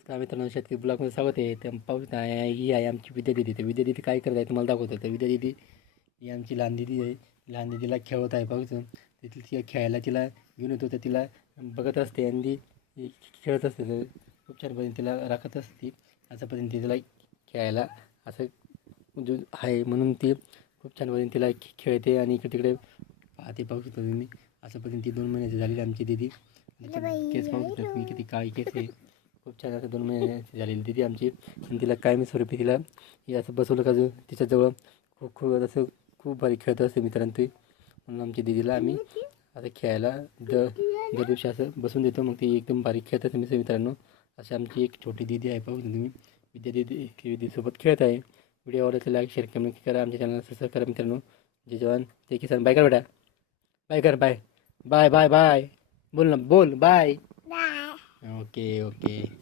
नमस्कार मित्रांनो, शेतकरी ब्लॉगमध्ये स्वागत आहे. तर पाहू शकता ही आहे आमची विद्या दिदी. तर विद्या दिदी काय करत आहे तुम्हाला दाखवतो. तर विद्या दिदी ही आमची लहान दिदी आहे. लहान दिदीला खेळवत आहे. पाहू शकतो तिला खेळायला तिला घेऊन येतो. तर तिला बघत असते आणि ती खेळत असते. तर खूप छान पद्धतीने तिला राखत असते. अशा पद्धतीने तिला खेळायला असं जो आहे म्हणून ती खूप छान पद्धतीने तिला खेळते आणि इकडे तिकडे पाहते. पाहू शकतो तुम्ही अशा पद्धतीने ती 2 महिन्याची झालेली आमची दिदी. केस पाहू शकतो तुम्ही किती काळी केस आहे. खूप छान असं 2 महिन्याची झालेली दिदी आमची. आणि तिला कायमी स्वरूपी तिला हे असं बसवलं का जो तिच्याजवळ खूप खूप असं खूप भारी खेळत असते मित्रांनो ती. म्हणून आमच्या दिदीला आम्ही आता खेळायला दर दिवशी असं बसून देतो. मग ती एकदम भारी खेळत असते मित्रांनो. अशी आमची एक छोटी दिदी आहे. पाहू तुम्ही विद्या दिदी दिदीसोबत खेळत आहे. व्हिडिओ आवडला लाईक शेअर कमेंट करा. आमच्या चॅनलला सबस्क्राईब करा मित्रांनो. जय जवान जय किसान. बाय कर बेटा. बाय कर. Bye bye bye bye. बोल ना बोल. बाय. Okay okay.